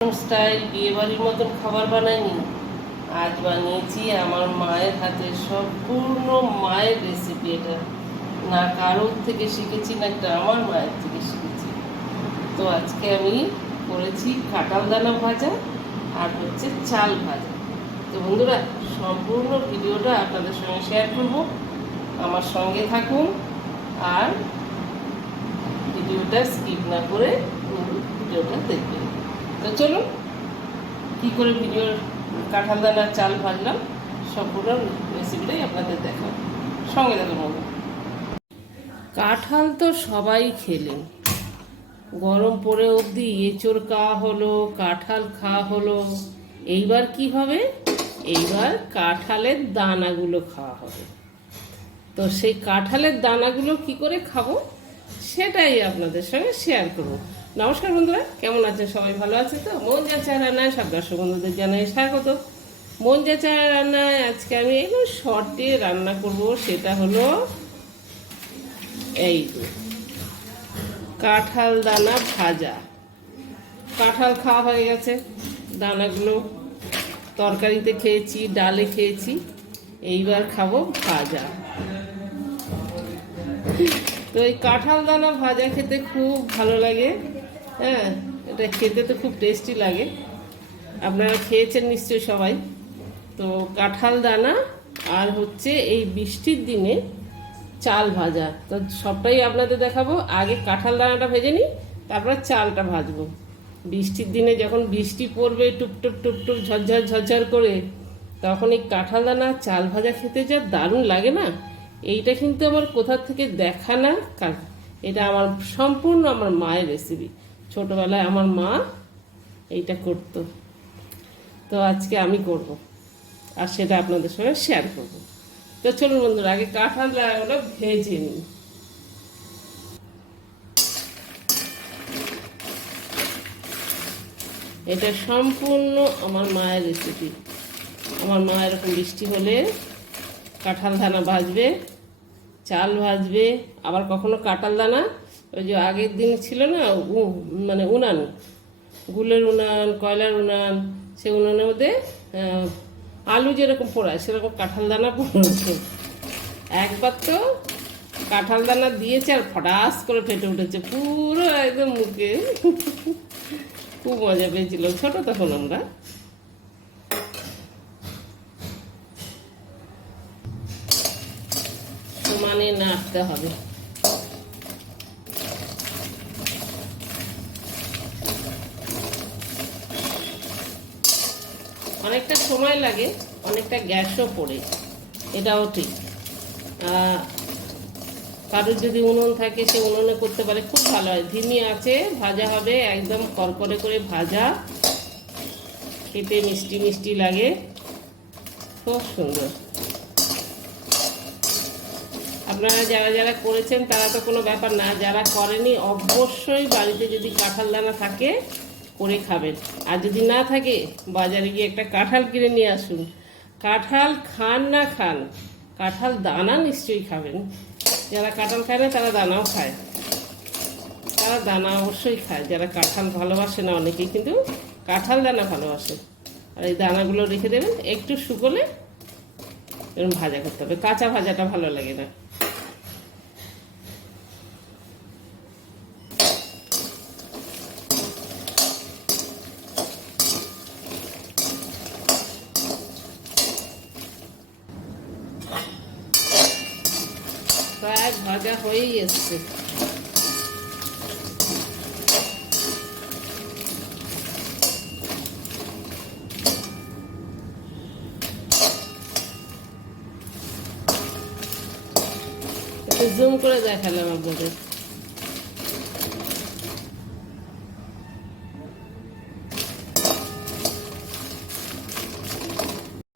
Style বিয়ে বাড়ির মতন খাবার বানাইনি। আজ বানিয়েছি আমার মায়ের হাতে সম্পূর্ণ মায়ের রেসিপি এটা। না কারোর থেকে শিখেছি, না একটা আমার মায়ের থেকে শিখেছি। তো আজকে আমি করেছি কাঁঠাল দানা ভাজা আর হচ্ছে চাল ভাজা। তো বন্ধুরা, সম্পূর্ণ ভিডিওটা আপনাদের সঙ্গে শেয়ার করব। আমার সঙ্গে থাকুন আর ভিডিওটা স্কিপ না করে ভিডিওটা দেখবেন। তো চলুন, কী করে ভিডিওর কাঁঠাল দানার চাল ভাজলাম, সম্পূর্ণ রেসিপিটাই আপনাদের দেখাবো। সঙ্গে দেখুন কাঁঠাল তো সবাই খেলেন গরম পড়ে অবধি এঁচড় খাওয়া হলো, কাঁঠাল খাওয়া হলো। এইবার কি হবে? এইবার কাঁঠালের দানাগুলো খাওয়া হবে। তো সেই কাঁঠালের দানাগুলো কি করে খাব? সেটাই আপনাদের সঙ্গে শেয়ার করব। নমস্কার বন্ধুরা, কেমন আছেন সবাই? ভালো আছে তো? মন যাচা রান্নায়, সব দর্শক বন্ধুদের জানাই স্বাগত। মন যাচা রান্নায় আজকে আমি একদম শর্টে রান্না করব, সেটা হলো এই কাঁঠাল দানা ভাজা। কাঁঠাল খাওয়া হয়ে গেছে। দানাগুলো তরকারিতে খেয়েছি, ডালে খেয়েছি। এইবার খাব ভাজা। তো এই কাঁঠাল দানা ভাজা খেতে খুব ভালো লাগে। হ্যাঁ এটা খেতে তো খুব টেস্টি লাগে। আপনারা খেয়েছেন নিশ্চয়ই সবাই। তো কাঁঠাল দানা আর হচ্ছে এই বৃষ্টির দিনে চাল ভাজা। তো সবটাই আপনাদের দেখাবো। আগে কাঁঠাল দানাটা ভেজে নিই, তারপর চালটা ভাজবো। বৃষ্টির দিনে যখন বৃষ্টি পড়বে টুপটুপ টুপটুপ ঝরঝর ঝরঝর করে, তখন এই কাঁঠাল দানা চাল ভাজা খেতে যা দারুণ লাগে না? এইটা কিন্তু আমার কোথা থেকে দেখা না এটা আমার সম্পূর্ণ আমার মায়ের রেসিপি ছোটবেলায় আমার মা এইটা করতো। তো আজকে আমি করব আর সেটা আপনাদের সঙ্গে শেয়ার করব। তো চলুন বন্ধুরা, আগে কাঁঠাল দানাগুলো ভেজে নিই। এটা সম্পূর্ণ আমার মায়ের রেসিপি আমার মা এরকম বৃষ্টি হলে কাঁঠাল দানা ভাজবে, চাল ভাজবে, আবার কখনো কাঁঠাল দানা ওই যে আগের দিন ছিল না মানে উনান, গুলের উনান, কয়লার উনান সে উনানের মধ্যে আলু যেরকম পোড়ায়, সেরকম কাঁঠাল দানা পোড়াচ্ছে। একবার তো কাঁঠাল দানা দিয়েছে আর ফটাস করে ফেটে উঠেছে, পুরো একদম মুখে। খুব মজা পেয়েছিল, ছোট তখন আমরা। সমানে নাড়তে হবে অনেকটা সময় লাগে, অনেকটা গ্যাসও পড়ে। এটাও ঠিক। কারোর যদি উনুন থাকে, সে উনুনে করতে পারে, খুব ভালো হয়। ধিমি আছে, ভাজা হবে, একদম করকরে করে ভাজা। খেতে মিষ্টি মিষ্টি লাগে। খুব সুন্দর। আপনারা যারা যারা করেছেন, তারা তো কোনো ব্যাপার না। যারা করেনি, অবশ্যই বাড়িতে যদি কাঁঠাল দানা থাকে করে খাবেন। আর যদি না থাকে, বাজারে গিয়ে একটা কাঁঠাল কিনে নিয়ে আসুন। কাঁঠাল খান না খান, কাঁঠাল দানা নিশ্চয়ই খাবেন। যারা কাঁঠাল খায় না, তারা দানাও খায়। তারা দানা অবশ্যই খায়। যারা কাঁঠাল ভালোবাসে না, অনেকেই কিন্তু কাঁঠাল দানা ভালোবাসে। আর এই দানাগুলো রেখে দেবেন, একটু শুকোলে এরকম ভাজা করতে হবে। কাঁচা ভাজাটা ভালো লাগে না। প্রায় ভাজা হয়েই এসছে। জুম করে দেখালাম আপনাদের।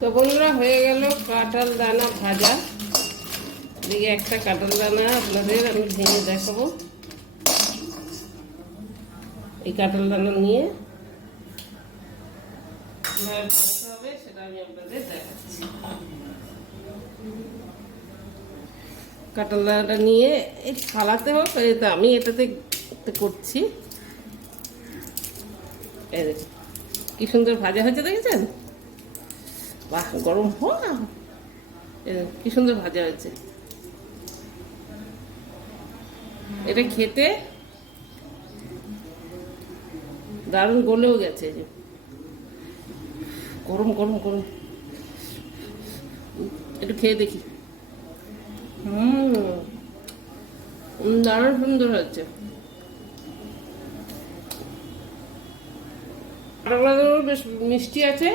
তো বন্ধুরা, হয়ে গেল কাঁঠাল দানা ভাজা। দিকে একটা কাঁঠাল দানা আপনাদের আমি ভেঙে দেখাবো। এই কাঁঠাল দানা নিয়ে হবে সেটা আমি আপনাদের দেখাচ্ছি। কাঁঠাল দানাটা নিয়ে এই ফালাতে হোক আমি এটাতে করছি। কি সুন্দর ভাজা হয়েছে দেখেছেন? বাহ গরম হোক এ, কি সুন্দর ভাজা হয়েছে। এটা খেতে দারুণ গলেও গেছে যে। গরম গরম গরম। একটু খেয়ে দেখি। হুম। দারুণ সুন্দর হচ্ছে বেশ মিষ্টি আছে,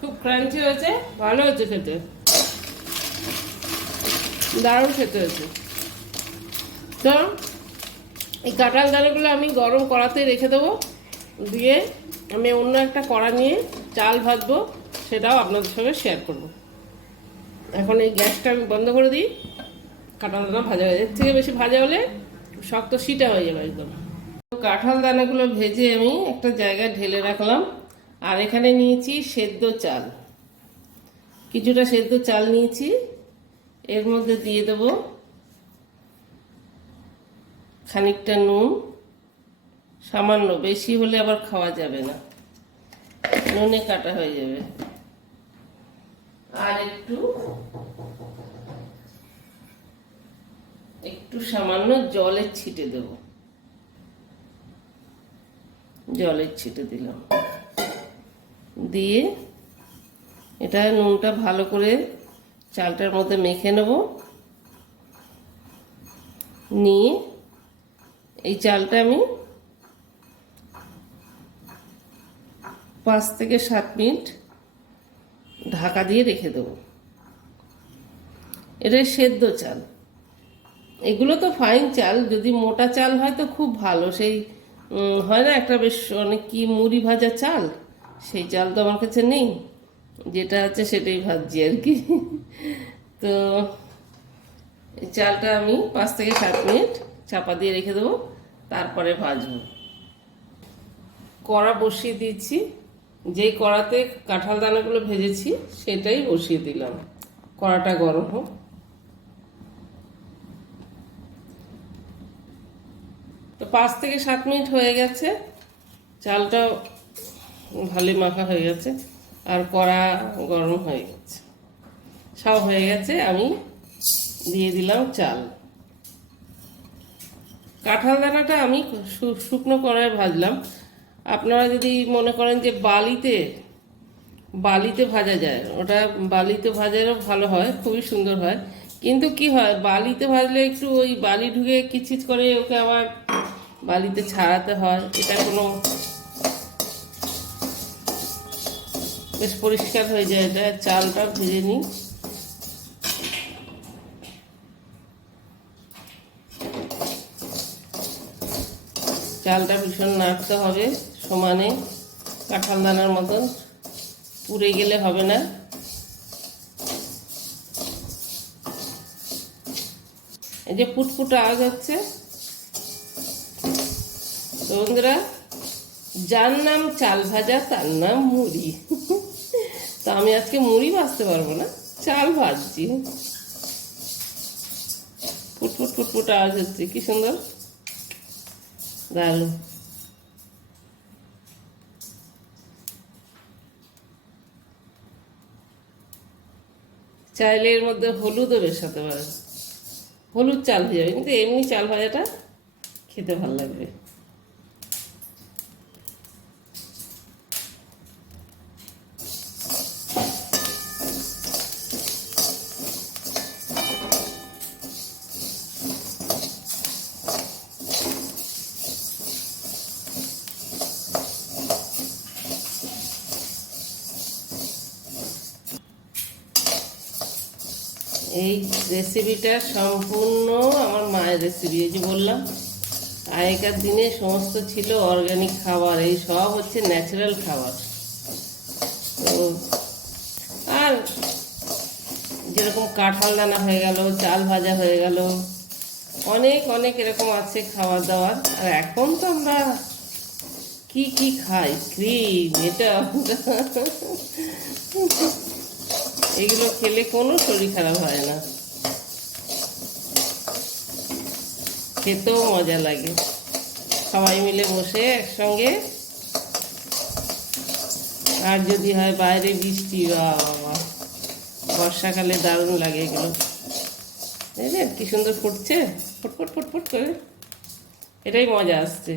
খুব ক্রাঞ্চি হয়েছে, ভালো হচ্ছে খেতে। দারুণ খেতে হয়েছে। তো এই কাঁঠাল দানাগুলো আমি গরম কড়াতে রেখে দেবো। দিয়ে আমি অন্য একটা কড়া নিয়ে চাল ভাজবো, সেটাও আপনাদের সঙ্গে শেয়ার করব। এখন এই গ্যাসটা আমি বন্ধ করে দিই। কাঁঠাল দানা ভাজা হয়ে এর থেকে বেশি ভাজা হলে শক্ত সিটা হয়ে যাবে একদম। কাঁঠাল দানাগুলো ভেজে আমি একটা জায়গায় ঢেলে রাখলাম। আর এখানে নিয়েছি সেদ্ধ চাল। কিছুটা সেদ্ধ চাল নিয়েছি। এর মধ্যে দিয়ে দেবো খানিকটা নুন, সামান্য, বেশি হলে আবার খাওয়া যাবে না। নুনে কাটা হয়ে যাবে। আর একটু একটু সামান্য জলের ছিটে দেব। জলের ছিটে দিলাম। দিয়ে এটা নুনটা ভালো করে চালটার মধ্যে মেখে নেব। নিয়ে এই চালটা আমি পাঁচ থেকে সাত মিনিট ঢাকা দিয়ে রেখে দেবো। এটা সেদ্ধ চাল। এগুলো তো ফাইন চাল, যদি মোটা চাল হয় তো খুব ভালো। সেই হয় না একটা বেশ অনেক কি মুড়ি ভাজা চাল? সেই চাল তো আমার কাছে নেই। যেটা আছে সেটাই ভাজছি আর কি। তো এই চালটা আমি পাঁচ থেকে সাত মিনিট চাপা দিয়ে রেখে দেবো। তারপরে ভাজবো। কড়া বসিয়ে দিয়েছি। যেই কড়াতে কাঁঠাল দানাগুলো ভেজেছি, সেটাই বসিয়ে দিলাম। কড়াটা গরম হোক। তো পাঁচ থেকে সাত মিনিট হয়ে গেছে। চালটা ভালোই মাখা হয়ে গেছে। আর কড়া গরম হয়ে গেছে। সব হয়ে গেছে, আমি দিয়ে দিলাম চাল। কাঁঠাল দানাটা আমি শুকনো কড়ায় ভাজলাম। আপনারা যদি মনে করেন যে বালিতে বালিতে ভাজা যায়, ওটা বালিতে ভাজারও ভালো হয়, খুবই সুন্দর হয়। কিন্তু কি হয়, বালিতে ভাজলে একটু ওই বালি ঢুকে কিচিত করে ওকে আবার বালিতে ছাড়াতে হয়, এটা কোনো বেশ পরিষ্কার হয়ে যায়, এটা চালটা ভেজে নিই। চালটা ভীষণ নাড়তে হবে সমানে। কাঁঠাল দানার মতন পুড়ে গেলে হবে না। এই যে ফুটফুট আওয়াজ হচ্ছে। তো বন্ধুরা, যার নাম চাল ভাজা, তার নাম মুড়ি। তো আমি আজকে মুড়ি ভাজতে পারব না, চাল ভাজছি। ফুটফুট ফুটফুট আওয়াজ হচ্ছে, কি সুন্দর। দারুণ চাইলে এর মধ্যে হলুদও মেশাতে পারেন। হলুদ চাল হয়ে যাবে, কিন্তু এমনি চাল ভাজাটা খেতে ভালো লাগবে। এই রেসিপিটা সম্পূর্ণ আমার মায়ের রেসিপি এই যে বললাম। আগেকার দিনে সমস্ত ছিল অর্গানিক খাবার, এই সব হচ্ছে ন্যাচারাল খাবার। তো আর যেরকম কাঁঠাল দানা হয়ে গেল, চাল ভাজা হয়ে গেল, অনেক অনেক এরকম আছে খাবার দাবার আর এখন তো আমরা কি কি খাই? ক্রিম এটা। এগুলো খেলে কোনো শরীর খারাপ হয় না। খেতেও মজা লাগে। সবাই মিলে বসে একসঙ্গে। আর যদি হয় বাইরে বৃষ্টি বাবা বর্ষাকালে দারুণ লাগে এগুলো। কি সুন্দর ফুটছে। ফুটফুট ফুটফুট করে। এটাই মজা আসছে।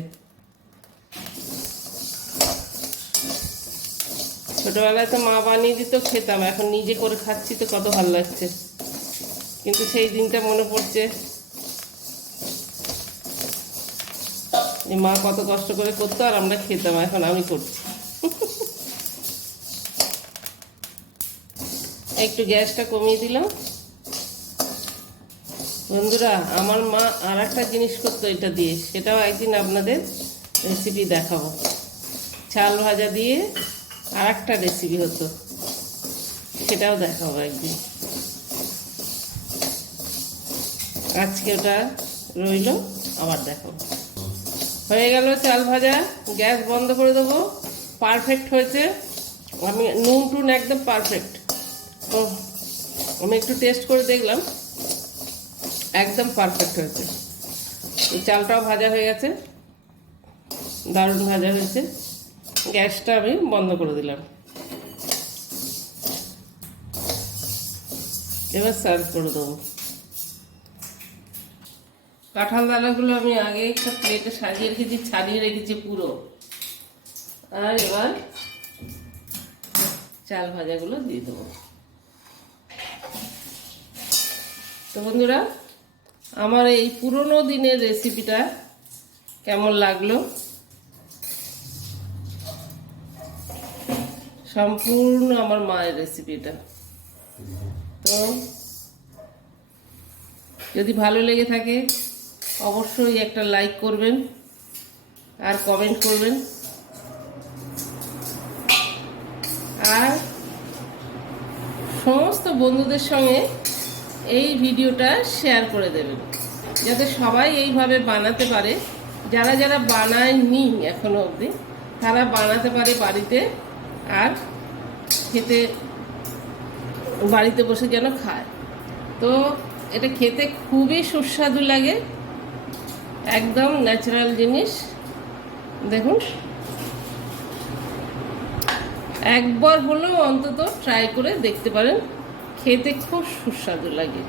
ছোটবেলায় তো মা বানিয়ে দিত, খেতাম। এখন নিজে করে খাচ্ছি তো কত ভালো লাগছে। কিন্তু সেই দিনটা মনে পড়ছে যে মা কত কষ্ট করে করতো আর আমরা খেতাম, এখন আমি করছি। একটু গ্যাসটা কমিয়ে দিলাম। বন্ধুরা, আমার মা আর একটা জিনিস করতো এটা দিয়ে, সেটাও একদিন আপনাদের রেসিপি দেখাবো। চাল ভাজা দিয়ে আর একটা রেসিপি হতো। সেটাও দেখাবো একদিন। আজকে ওটা রইল, আবার দেখাবো। হয়ে গেল চাল ভাজা, গ্যাস বন্ধ করে দেবো। পারফেক্ট হয়েছে। আমি নুন টুন একদম পারফেক্ট ও, আমি একটু টেস্ট করে দেখলাম। একদম পারফেক্ট হয়েছে। চালটাও ভাজা হয়ে গেছে। দারুণ ভাজা হয়েছে। গ্যাসটা আমি বন্ধ করে দিলাম। এবার সার্ভ করে দেবো। কাঁঠাল দানাগুলো আমি আগে একটা প্লেটে সাজিয়ে রেখেছি, ছাড়িয়ে রেখেছি পুরো। আর এবার চাল ভাজাগুলো দিয়ে দেবো। তো বন্ধুরা, আমার এই পুরনো দিনের রেসিপিটা কেমন লাগল? সম্পূর্ণ আমার মায়ের রেসিপিটা তো যদি ভালো লেগে থাকে, অবশ্যই একটা লাইক করবেন আর কমেন্ট করবেন। আর সমস্ত বন্ধুদের সঙ্গে এই ভিডিওটা শেয়ার করে দেবেন। যাতে সবাই এইভাবে বানাতে পারে। যারা যারা বানায়নি এখনও অবধি, তারা বানাতে পারে বাড়িতে। আর খেতে বাড়িতে বসে যেন খায়। তো এটা খেতে খুবই সুস্বাদু লাগে। একদম ন্যাচারাল জিনিস। দেখুন। একবার হলেও অন্তত ট্রাই করে দেখতে পারেন। খেতে খুব সুস্বাদু লাগে।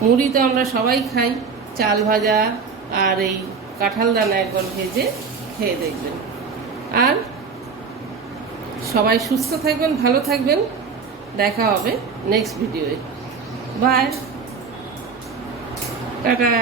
মুড়ি তো আমরা সবাই খাই। চাল ভাজা আর এই কাঁঠাল দানা একবার ভেজে খেয়ে দেখবেন। আর সবাই সুস্থ থাকবেন ভালো থাকবেন। দেখা হবে নেক্সট ভিডিওয়ে বাই টাটা।